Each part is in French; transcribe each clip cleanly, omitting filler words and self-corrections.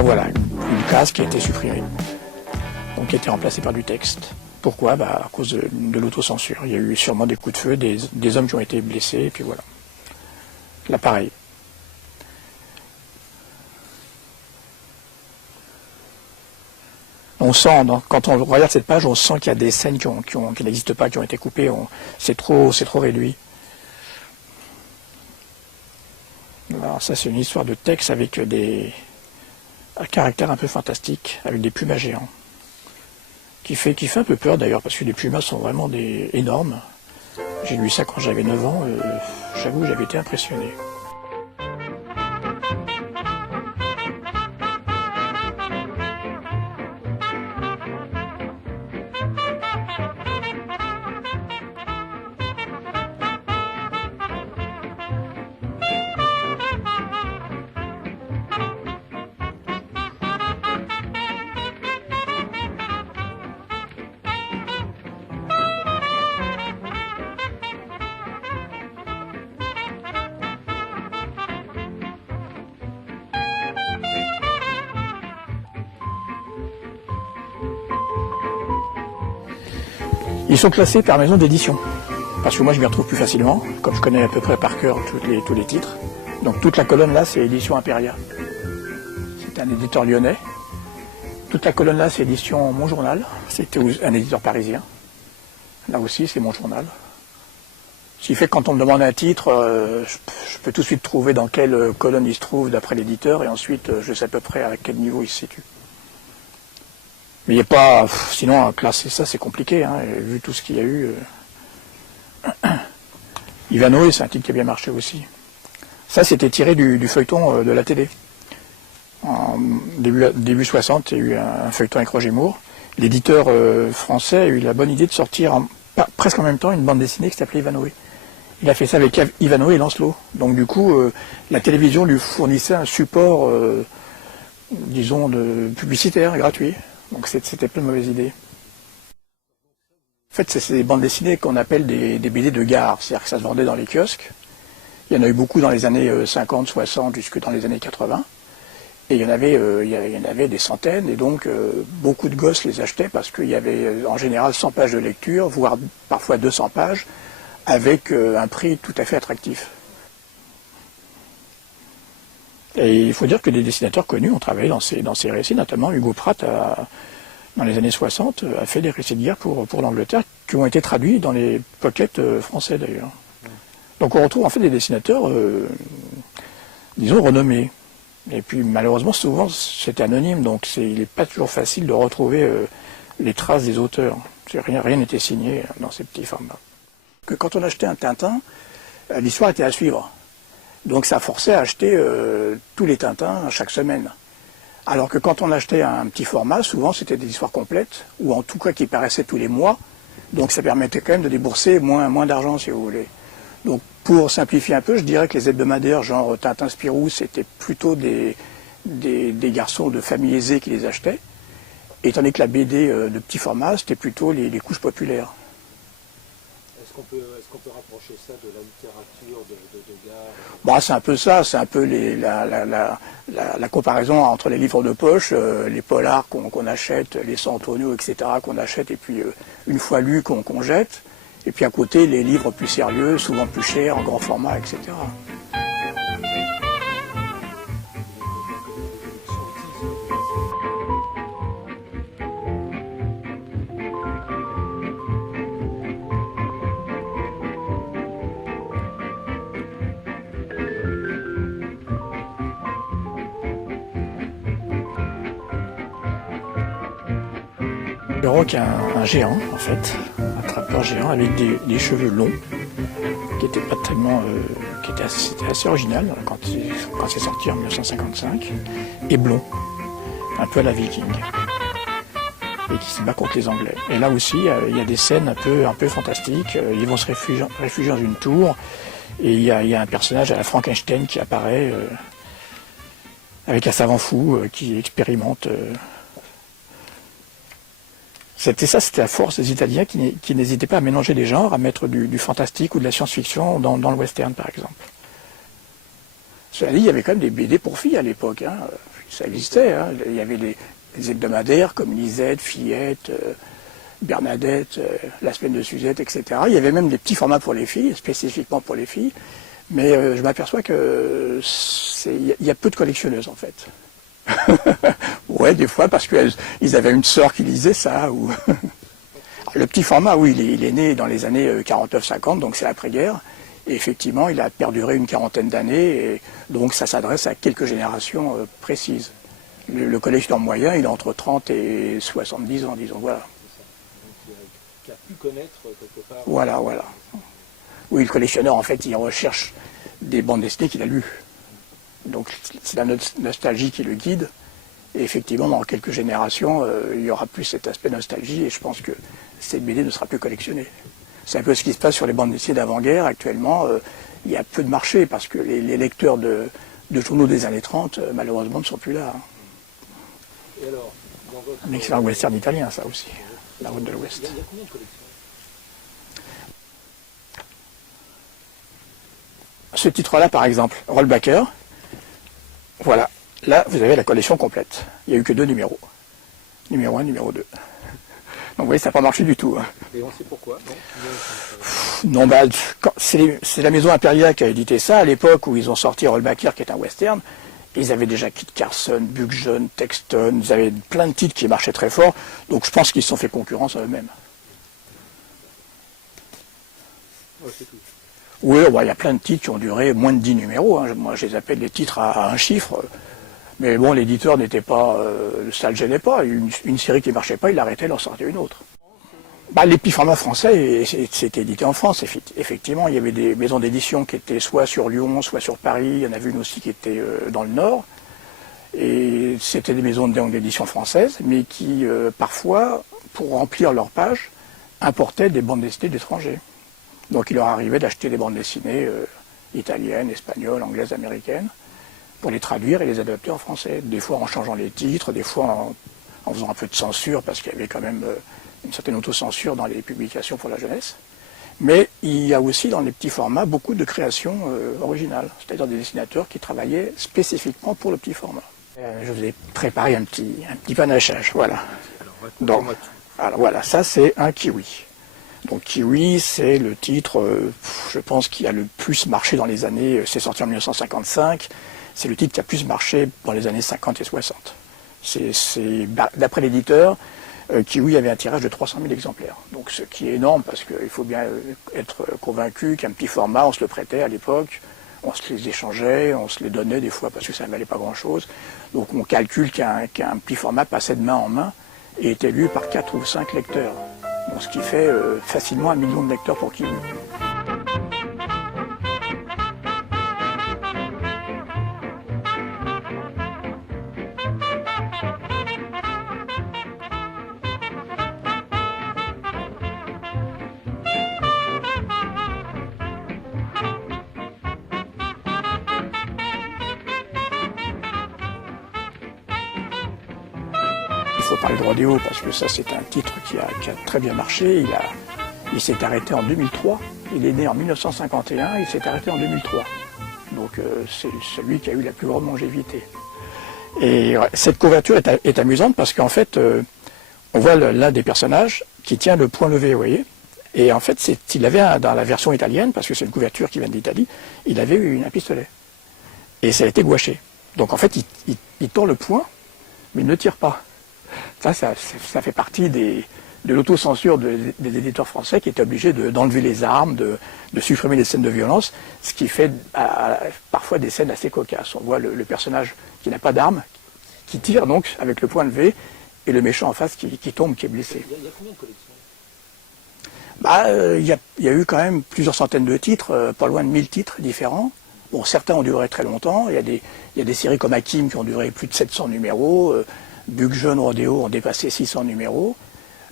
Là voilà, une case qui a été supprimée, donc qui a été remplacée par du texte. Pourquoi? À cause de l'autocensure. Il y a eu sûrement des coups de feu, des hommes qui ont été blessés, et puis voilà. Là pareil. On sent, quand on regarde cette page, on sent qu'il y a des scènes qui n'existent pas, qui ont été coupées. C'est trop réduit. Alors ça, c'est une histoire de texte avec un caractère un peu fantastique, avec des pumas géants. Qui fait un peu peur d'ailleurs, parce que les pumas sont vraiment énormes. J'ai lu ça quand j'avais 9 ans, j'avoue, j'avais été impressionné. Ils sont classés par maison d'édition, parce que moi je m'y retrouve plus facilement, comme je connais à peu près par cœur tous les titres. Donc toute la colonne là, c'est édition Imperia. C'est un éditeur lyonnais. Toute la colonne là, c'est édition Mon Journal. C'était un éditeur parisien. Là aussi, c'est Mon Journal. Ce qui fait que quand on me demande un titre, je peux tout de suite trouver dans quelle colonne il se trouve d'après l'éditeur, et ensuite je sais à peu près à quel niveau il se situe. Mais il n'y a pas... Sinon, classer ça, c'est compliqué, hein, vu tout ce qu'il y a eu. Ivanhoe, c'est un titre qui a bien marché aussi. Ça, c'était tiré du feuilleton de la télé. En début 60, il y a eu un feuilleton avec Roger Moore. L'éditeur français a eu la bonne idée de sortir presque en même temps une bande dessinée qui s'appelait Ivanhoe. Il a fait ça avec Ivanhoe et Lancelot. Donc du coup, la télévision lui fournissait un support, disons, publicitaire, gratuit. Donc c'était pas une mauvaise idée. En fait, c'est des bandes dessinées qu'on appelle des BD de gare. C'est-à-dire que ça se vendait dans les kiosques. Il y en a eu beaucoup dans les années 50, 60, jusque dans les années 80. Et il y en avait des centaines. Et donc, beaucoup de gosses les achetaient parce qu'il y avait en général 100 pages de lecture, voire parfois 200 pages, avec un prix tout à fait attractif. Et il faut dire que des dessinateurs connus ont travaillé dans ces récits, notamment Hugo Pratt, dans les années 60, a fait des récits de guerre pour l'Angleterre, qui ont été traduits dans les pockets français d'ailleurs. Donc on retrouve en fait des dessinateurs, disons, renommés. Et puis malheureusement, souvent, c'est anonyme, donc il n'est pas toujours facile de retrouver les traces des auteurs. Rien n'était signé dans ces petits formats. Que quand on achetait un Tintin, l'histoire était à suivre. Donc ça forçait à acheter tous les Tintins chaque semaine. Alors que quand on achetait un petit format, souvent c'était des histoires complètes, ou en tout cas qui paraissaient tous les mois. Donc ça permettait quand même de débourser moins d'argent, si vous voulez. Donc pour simplifier un peu, je dirais que les hebdomadaires genre Tintin Spirou, c'était plutôt des garçons de familles aisées qui les achetaient. Étant donné que la BD de petit format, c'était plutôt les couches populaires. Est-ce qu'on peut rapprocher ça de la littérature de gare? Bon, c'est un peu ça, c'est un peu la comparaison entre les livres de poche, les polars qu'on achète, les Santonio, etc. qu'on achète et puis une fois lus qu'on jette, et puis à côté les livres plus sérieux, souvent plus chers, en grand format, etc. Le roc est un géant, en fait, un trappeur géant avec des cheveux longs, qui était pas tellement, c'était assez original quand c'est sorti en 1955, et blond, un peu à la Viking, et qui se bat contre les Anglais. Et là aussi, il y a des scènes un peu fantastiques. Ils vont se réfugier dans une tour, et il y a un personnage à la Frankenstein qui apparaît avec un savant fou qui expérimente. C'était la force des Italiens qui n'hésitaient pas à mélanger les genres, à mettre du fantastique ou de la science-fiction dans le western, par exemple. Cela dit, il y avait quand même des BD pour filles à l'époque. Hein. Ça existait. Hein. Il y avait les hebdomadaires comme Lisette, Fillette, Bernadette, La Semaine de Suzette, etc. Il y avait même des petits formats pour les filles, spécifiquement pour les filles. Mais je m'aperçois que il y a peu de collectionneuses en fait. Ouais, des fois parce qu'ils avaient une sœur qui lisait ça. Ou le petit format, oui, il est né dans les années 49-50, donc c'est l'après-guerre. Et effectivement, il a perduré une quarantaine d'années, et donc ça s'adresse à quelques générations précises. Le collectionneur moyen, il est entre 30 et 70 ans, disons, voilà. Donc, qui a pu connaître quelque part. Voilà, voilà. Oui, le collectionneur, en fait, il recherche des bandes dessinées qu'il a lues. Donc c'est la nostalgie qui le guide. Et effectivement, dans quelques générations, il y aura plus cet aspect nostalgie, et je pense que cette BD ne sera plus collectionnée. C'est un peu ce qui se passe sur les bandes dessinées d'avant-guerre. Actuellement, il y a peu de marché, parce que les lecteurs de journaux des années 30, malheureusement, ne sont plus là. Hein. Et alors, dans votre... Un excellent western italien, ça aussi, La Route de l'Ouest. Il y a combien de collections? Ce titre-là, par exemple, Rollbacker, voilà. Là, vous avez la collection complète. Il n'y a eu que 2 numéros. Numéro 1, numéro 2. Donc vous voyez, ça n'a pas marché du tout. Hein. Et on sait pourquoi, Non, bah, c'est la maison Imperia qui a édité ça, à l'époque où ils ont sorti Rollbacker, qui est un western. Ils avaient déjà Kit Carson, Buck John, Texton, ils avaient plein de titres qui marchaient très fort. Donc je pense qu'ils se sont fait concurrence à eux-mêmes. Ouais, c'est tout. Oui, il y a plein de titres qui ont duré moins de 10 numéros. Hein. Moi, je les appelle les titres à un chiffre. Mais bon, l'éditeur n'était pas... ça ne le gênait pas. Une série qui ne marchait pas, il l'arrêtait, il en sortait une autre. Bah, les petits formats français, c'était édité en France, effectivement. Il y avait des maisons d'édition qui étaient soit sur Lyon, soit sur Paris. Il y en avait une aussi qui était dans le Nord. Et c'était des maisons d'édition françaises, mais qui, parfois, pour remplir leurs pages, importaient des bandes dessinées d'étrangers. Donc il leur arrivait d'acheter des bandes dessinées italiennes, espagnoles, anglaises, américaines, pour les traduire et les adapter en français. Des fois en changeant les titres, des fois en faisant un peu de censure, parce qu'il y avait quand même une certaine autocensure dans les publications pour la jeunesse. Mais il y a aussi dans les petits formats beaucoup de créations originales, c'est-à-dire des dessinateurs qui travaillaient spécifiquement pour le petit format. Je vous ai préparé un petit panachage, voilà. Donc, alors voilà, ça c'est un kiwi. Donc Kiwi, c'est le titre, je pense, qui a le plus marché dans les années, c'est sorti en 1955, c'est le titre qui a plus marché dans les années 50 et 60. D'après l'éditeur, Kiwi avait un tirage de 300 000 exemplaires. Donc ce qui est énorme, parce qu'il faut bien être convaincu qu'un petit format, on se le prêtait à l'époque, on se les échangeait, on se les donnait des fois parce que ça ne valait pas grand-chose. Donc on calcule qu'un petit format passait de main en main et était lu par 4 ou 5 lecteurs. Bon, ce qui fait facilement 1 million de lecteurs pour Kiwi. Il faut parler de Rodéo parce que ça c'est un titre qui a très bien marché. Il s'est arrêté en 2003. Il est né en 1951, il s'est arrêté en 2003. Donc c'est celui qui a eu la plus grande longévité. Et cette couverture est amusante parce qu'en fait, on voit l'un des personnages qui tient le poing levé, vous voyez. Et en fait, il avait dans la version italienne, parce que c'est une couverture qui vient d'Italie, il avait un pistolet. Et ça a été gouaché. Donc en fait, il tord le poing, mais il ne tire pas. Ça fait partie de l'autocensure des éditeurs français qui étaient obligés d'enlever les armes, de supprimer les scènes de violence, ce qui fait parfois des scènes assez cocasses. On voit le personnage qui n'a pas d'arme, qui tire donc avec le poing levé, et le méchant en face qui tombe, qui est blessé. Il y a combien de collections? Il y a eu quand même plusieurs centaines de titres, pas loin de 1000 titres différents. Bon, certains ont duré très longtemps. Il y a des séries comme Hakim qui ont duré plus de 700 numéros. Buck John, Rodéo ont dépassé 600 numéros.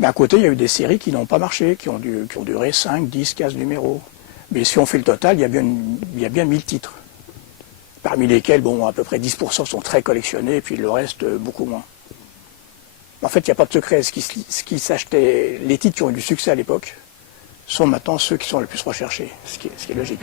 Mais à côté, il y a eu des séries qui n'ont pas marché, qui ont duré 5, 10, 15 numéros. Mais si on fait le total, il y a bien 1000 titres. Parmi lesquels, bon, à peu près 10% sont très collectionnés, et puis le reste, beaucoup moins. En fait, il n'y a pas de secret. Ce qui s'achetait, les titres qui ont eu du succès à l'époque, sont maintenant ceux qui sont les plus recherchés, ce qui est logique.